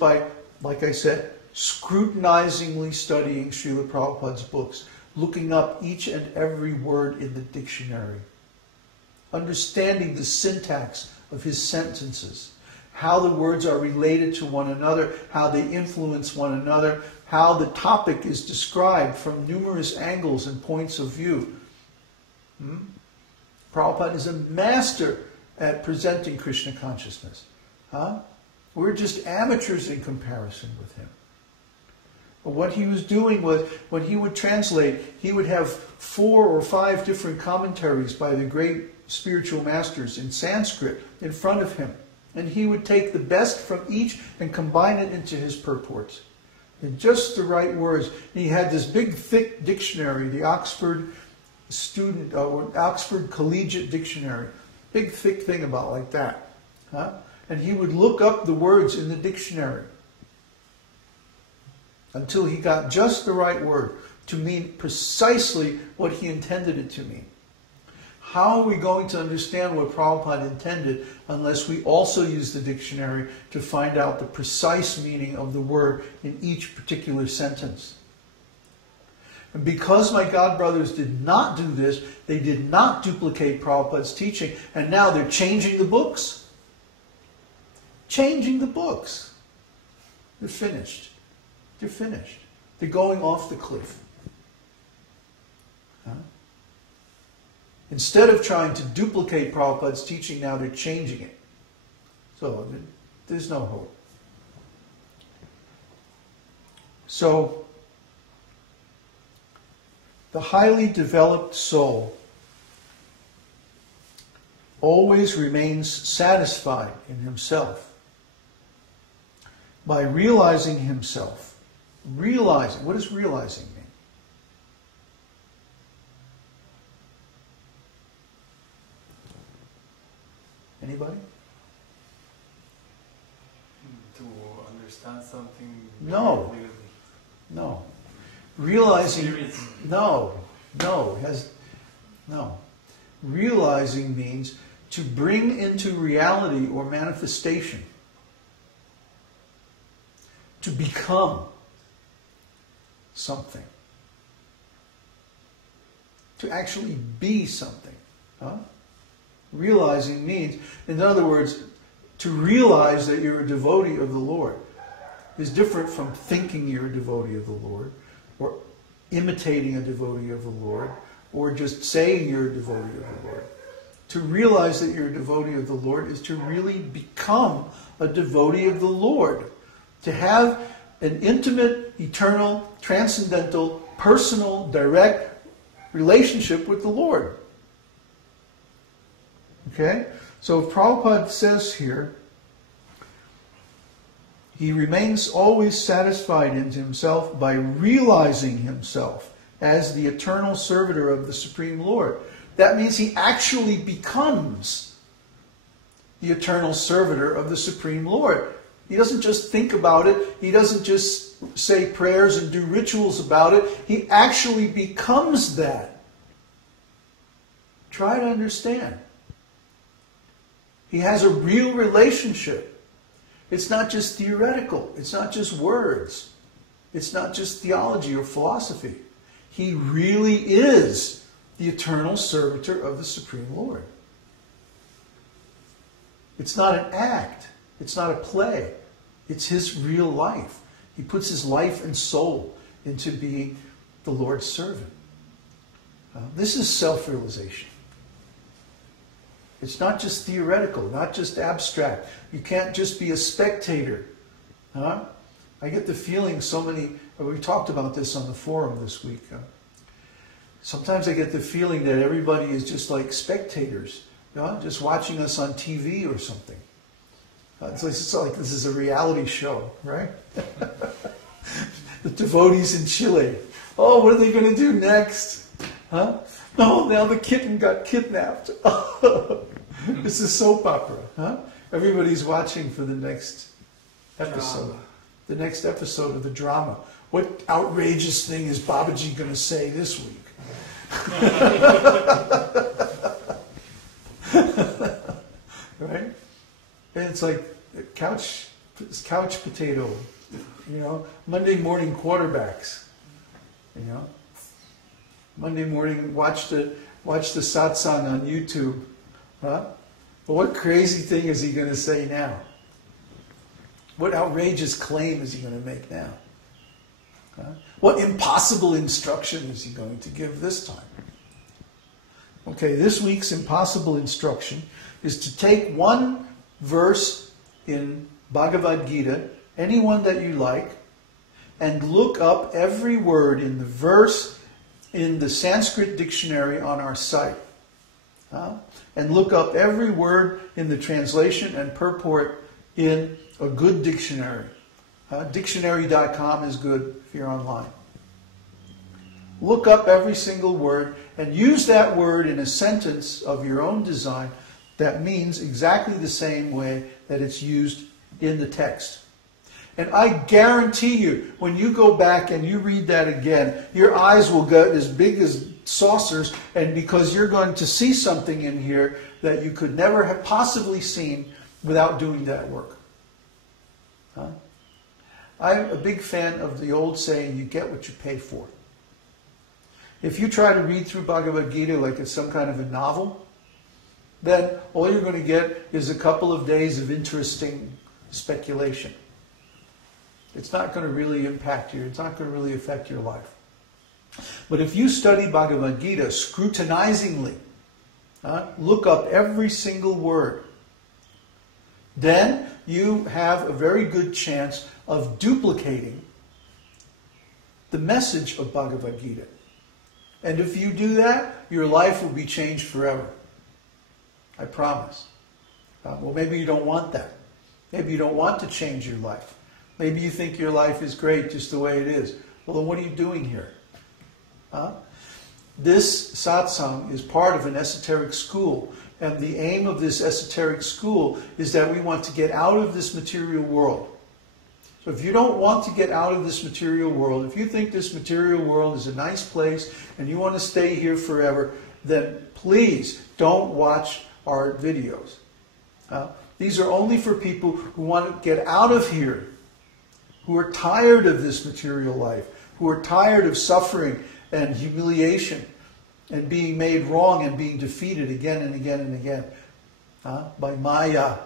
by, like I said, scrutinizingly studying Srila Prabhupada's books, looking up each and every word in the dictionary, understanding the syntax of his sentences, how the words are related to one another, how they influence one another, how the topic is described from numerous angles and points of view. Prabhupada is a master at presenting Krishna consciousness. We're just amateurs in comparison with him. But what he was doing was, when he would translate, he would have 4 or 5 different commentaries by the great spiritual masters in Sanskrit in front of him. And he would take the best from each and combine it into his purports. In just the right words. And he had this big, thick dictionary, the Oxford Oxford Collegiate Dictionary. Big, thick thing about like that. And he would look up the words in the dictionary until he got just the right word to mean precisely what he intended it to mean. How are we going to understand what Prabhupada intended unless we also use the dictionary to find out the precise meaning of the word in each particular sentence? And because my God brothers did not do this, they did not duplicate Prabhupada's teaching, and now they're changing the books. Changing the books. They're finished. They're finished. They're going off the cliff. Instead of trying to duplicate Prabhupada's teaching, now they're changing it. So there's no hope. So the highly developed soul always remains satisfied in himself by realizing himself. Realizing. What does realizing mean? Anybody? To understand something. No. Clearly. No. Realizing. Experience. No. Realizing means to bring into reality or manifestation. To become something. To actually be something. Realizing means, in other words, to realize that you're a devotee of the Lord is different from thinking you're a devotee of the Lord, or imitating a devotee of the Lord, or just saying you're a devotee of the Lord. To realize that you're a devotee of the Lord is to really become a devotee of the Lord. To have an intimate, eternal, transcendental, personal, direct relationship with the Lord. Okay? So Prabhupada says here, he remains always satisfied in himself by realizing himself as the eternal servitor of the Supreme Lord. That means he actually becomes the eternal servitor of the Supreme Lord. He doesn't just think about it. He doesn't just say prayers and do rituals about it. He actually becomes that. Try to understand. He has a real relationship. It's not just theoretical. It's not just words. It's not just theology or philosophy. He really is the eternal servitor of the Supreme Lord. It's not an act. It's not a play. It's his real life. He puts his life and soul into being the Lord's servant. This is self-realization. It's not just theoretical, not just abstract. You can't just be a spectator. I get the feeling we talked about this on the forum this week. Sometimes I get the feeling that everybody is just like spectators, just watching us on TV or something. It's like this is a reality show, right? The devotees in Chile. Oh, what are they going to do next? Oh, now the kitten got kidnapped. It's a soap opera. Everybody's watching for the next episode. Drama. The next episode of the drama. What outrageous thing is Babaji going to say this week? Right? And it's like couch couch potato, Monday morning quarterbacks, Monday morning watch the Satsang on YouTube, huh? But what crazy thing is he going to say now? What outrageous claim is he going to make now? Huh? What impossible instruction is he going to give this time? Okay, this week's impossible instruction is to take one verse in Bhagavad-gītā, any one that you like, and look up every word in the verse in the Sanskrit dictionary on our site. And look up every word in the translation and purport in a good dictionary. Dictionary.com is good if you're online. Look up every single word and use that word in a sentence of your own design that means exactly the same way that it's used in the text. And I guarantee you, when you go back and you read that again, your eyes will get as big as saucers, and because you're going to see something in here that you could never have possibly seen without doing that work. I'm a big fan of the old saying, you get what you pay for. If you try to read through Bhagavad-gītā like it's some kind of a novel, then all you're going to get is a couple of days of interesting speculation. It's not going to really impact you. It's not going to really affect your life. But if you study Bhagavad-gītā scrutinizingly, look up every single word, then you have a very good chance of duplicating the message of Bhagavad-gītā. And if you do that, your life will be changed forever. I promise. Well, maybe you don't want that. Maybe you don't want to change your life. Maybe you think your life is great just the way it is. Well, then what are you doing here? This satsang is part of an esoteric school. And the aim of this esoteric school is that we want to get out of this material world. So if you don't want to get out of this material world, if you think this material world is a nice place and you want to stay here forever, then please don't watch our videos. These are only for people who want to get out of here, who are tired of this material life, who are tired of suffering and humiliation and being made wrong and being defeated again and again and again by maya.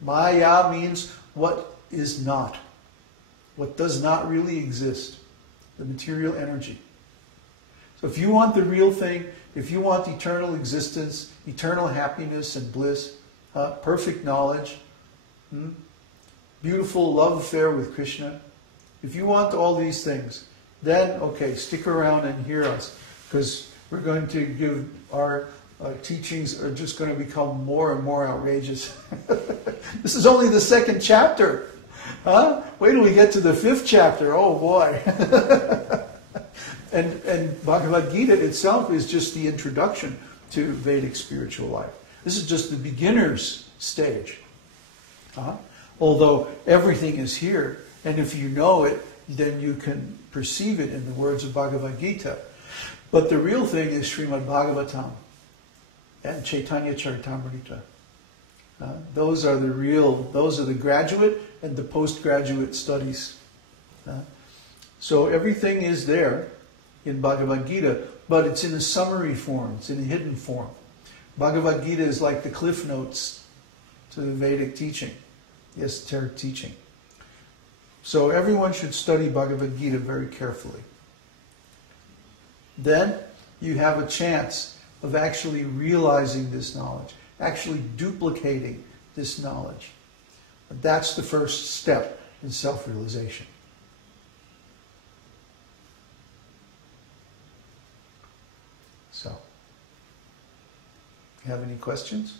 Maya means what is not, what does not really exist, the material energy. So if you want the real thing, if you want eternal existence, eternal happiness and bliss, perfect knowledge, beautiful love affair with Krishna, if you want all these things, then, okay, stick around and hear us, because we're going to give our teachings are just going to become more and more outrageous. This is only the second chapter. Wait till we get to the 5th chapter. Oh boy. And Bhagavad-gītā itself is just the introduction to Vedic spiritual life. This is just the beginner's stage. Although everything is here, and if you know it, then you can perceive it in the words of Bhagavad-gītā. But the real thing is śrī-mad-bhagavatam and Chaitanya Charitamrita. Those are the graduate and the postgraduate studies. So everything is there in Bhagavad-gītā, but it's in a summary form, it's in a hidden form. Bhagavad-gītā is like the cliff notes to the Vedic teaching, the esoteric teaching. So everyone should study Bhagavad-gītā very carefully. Then you have a chance of actually realizing this knowledge, actually duplicating this knowledge. That's the first step in self-realization. So, have any questions?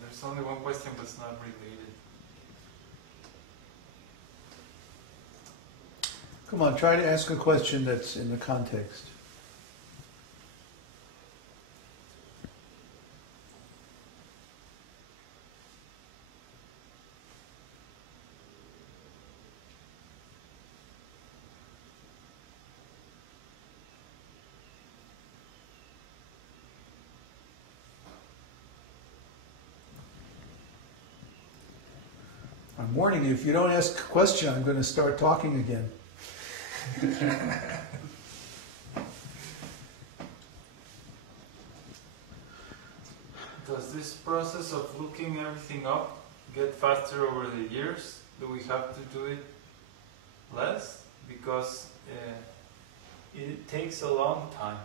There's only one question, but it's not related. Come on, try to ask a question that's in the context. I'm warning you, if you don't ask a question, I'm going to start talking again. Does this process of looking everything up get faster over the years? Do we have to do it less? Because it takes a long time.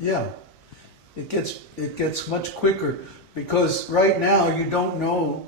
Yeah, it gets much quicker, because right now you don't know